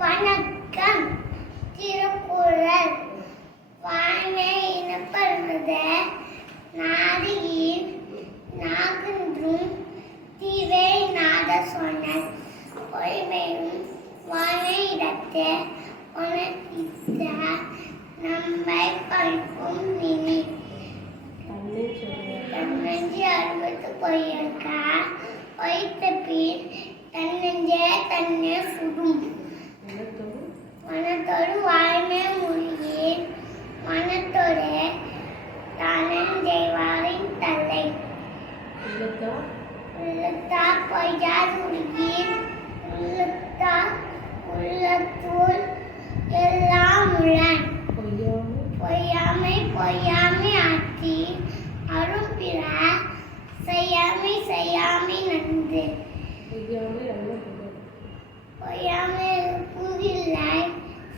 வணக்கம். திருக்குறள். வாய்மை எனப்படுவது நாடியின் நாகன்றும் தீவை நாத சொன்னல் பொய்மையும் வாய்மை இடத்தே உணர்த்த நம்மை பழிக்கும் நினை. தன்னஞ்சி அறுபத்து பொய்யற்க பொய்த்த பின் தன்னஞ்சே தன்னை சுடும். மனத்தோடு வாய்மை மொழியே மனத்தோடு தானந்தேவாரின் தலை உள்ளத்தா பொய்யார் உருகின் உள்ளத்தா உள்ளத்தூள் எல்லாம் உளன் பொய்யாமை? பொய்யாமை ஆட்சி அரும் பிற செய்யாமை செய்யாமை நன்று.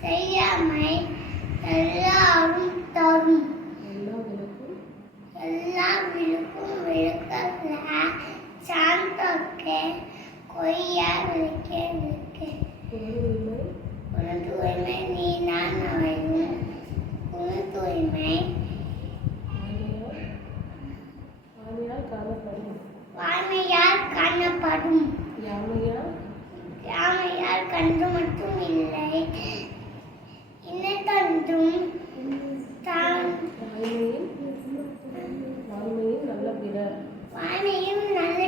செய்யாமை எல்லாரும் தரும் எல்லா விழுக்கும் விழுக்கல்ல சாந்தோக்கே கொய்யா விளக்க விளக்க உன தூய்மை நீ நான் அவையும் உன தூய்மை வாய்மையால் காணப்படும் யாமையால் பெற வானையும் நல்ல